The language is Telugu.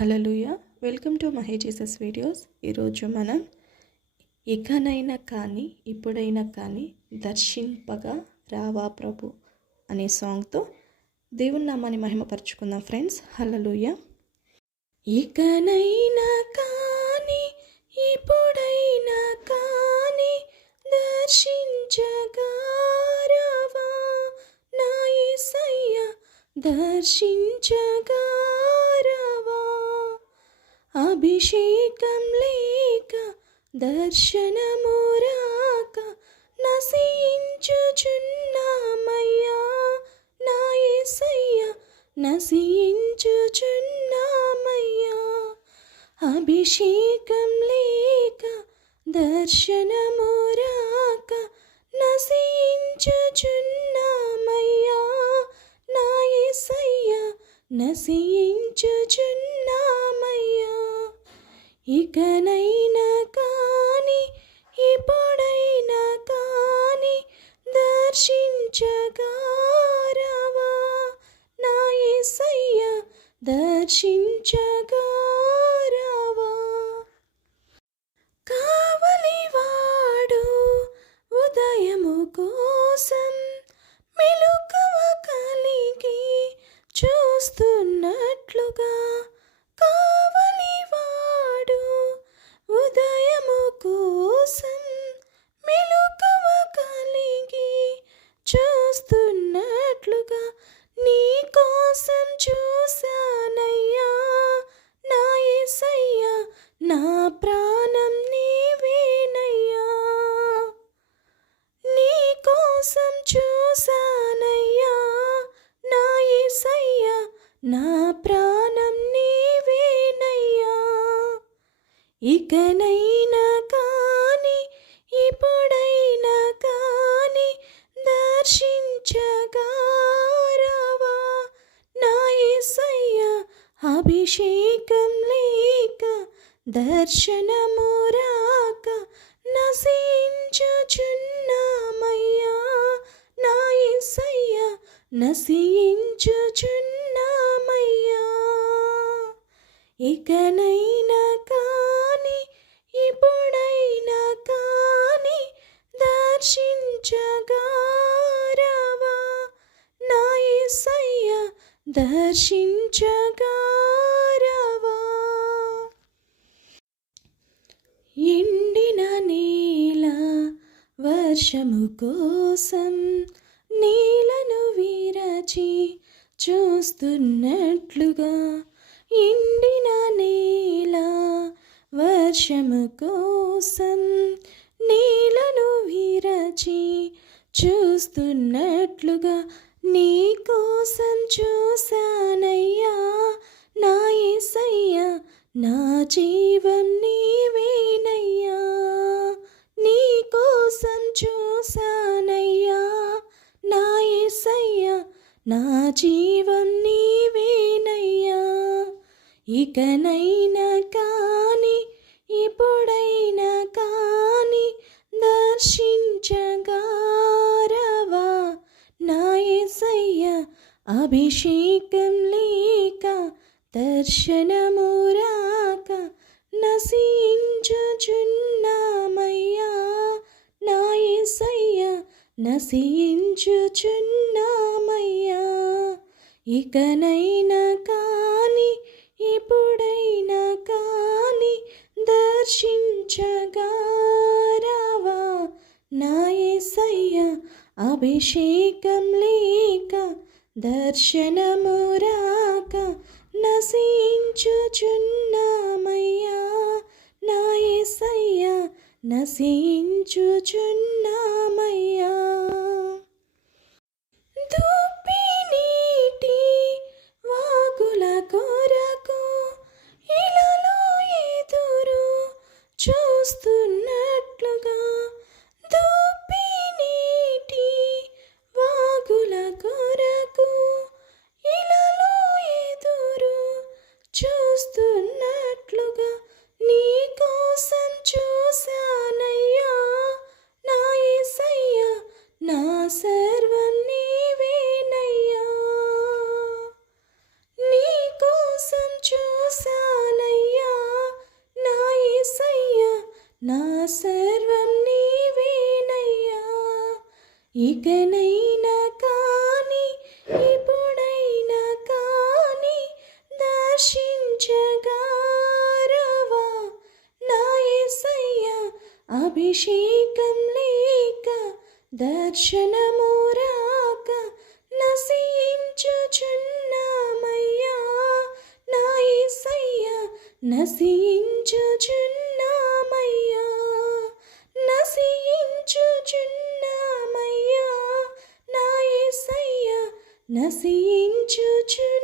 Hallelujah. Welcome to Mahe Jesus videos. ఈరోజు మనం ఇకనైనా కానీ ఇప్పుడైనా కానీ దర్శింపగా రావా ప్రభు అనే సాంగ్తో దేవుని నామాన్ని మహిమపరచుకుందాం ఫ్రెండ్స్. హల్లెలూయా. ఇకనైనా కానీ ఇప్పుడైనా కానీ దర్శించగా రావా నా యేసయ్యా, దర్శించగా రావా. అభిషేకం లేక దర్శనము రాక నశించుచున్నామయ్యా నా యేసయ్యా, నశించుచున్నామయ్యా. అభిషేకం లేక దర్శనము రాక నశించుచున్నామయ్యా నా యేసయ్యా, నశించుచున్నామయ్యా. ఇకనైనా కానీ ఇప్పుడైనా కానీ దర్శించగా రావా నా యేసయ్యా, దర్శించగా రావా. కావలివాడు ఉదయము కోసం మెలకువ కలిగి చూస్తున్నట్లుగా, కావలివాడు ఉదయము కోసం మెలకువ కలిగి చూస్తున్నట్లుగా నీ కోసం చూశానయ్యా నా యేసయ్యా, నా ప్రాణం నీవేనయ్యా. నీ కోసం చూశానయ్యా నా యేసయ్యా, నా ప్రాణం నీవేనయ్యా. ఇకనైనా కానీ ఇప్పుడైనా కానీ దర్శించగా రావా నా యేసయ్యా. అభిషేకం లేక దర్శనము రాక నశించుచున్నామయ్యా నా యేసయ్యా, నశించుచున్నామయ్యా. ఇకనైనా కానీ ఇప్పుడైనా కానీ దర్శించగా రావా నా యేసయ్యా, దర్శించగా రావా. ఎండిన నేల వర్షము కోసం నీలను విరచి చూస్తున్నట్లుగా, ఎండిన నేల వర్షము కోసం నీలను విరచి చూస్తున్నట్లుగా నీ కోసం చూశానయ్యా నా యేసయ్యా, నా జీవం నీవేనయ్యా. నీ కోసం చూశానయ్యా నా యేసయ్యా, నా జీవం నీవేనయ్యా. ఇకనైనా కానీ ఇప్పుడైనా కానీ దర్శించగా రావా నా యేసయ్యా. అభిషేకం లేక దర్శనము రాక నశించుచున్నామయ్యా నా యేసయ్యా, నశించుచున్నామయ్యా. ఇకనైనా కానీ ఇప్పుడైనా కానీ దర్శించగా రావా నా యేసయ్యా. అభిషేకం లేక దర్శనము రాక నశించుచున్నామయ్యా నా యేసయ్యా, నశించుచున్నామయ్యా. దుప్పి నీటి వాగుల కొరకు ఇలాలో ఎదురు చూస్తున్నట్లుగా, దుప్పి నీటి వాగుల కొరకు ఇలాలో ఎదురు చూస్తున్నట్లుగా నీ కోసం చూశానయ్యా నా యేసయ్యా, నా సర్వం నీవేనయ్యా. నీ కోసం చూశా ఇకనైనా కానీ ఇప్పుడైనా కానీ దర్శించగారవా నా యేసయ్యా. అభిషేకం లేక దర్శనము రాక నశించుచున్నామయ్యా నా యేసయ్యా. నశించుచున్నామయ్యా నశించుచున్నామయ్యా నా యేసయ్యా. నశించుచున్నామయ్యా.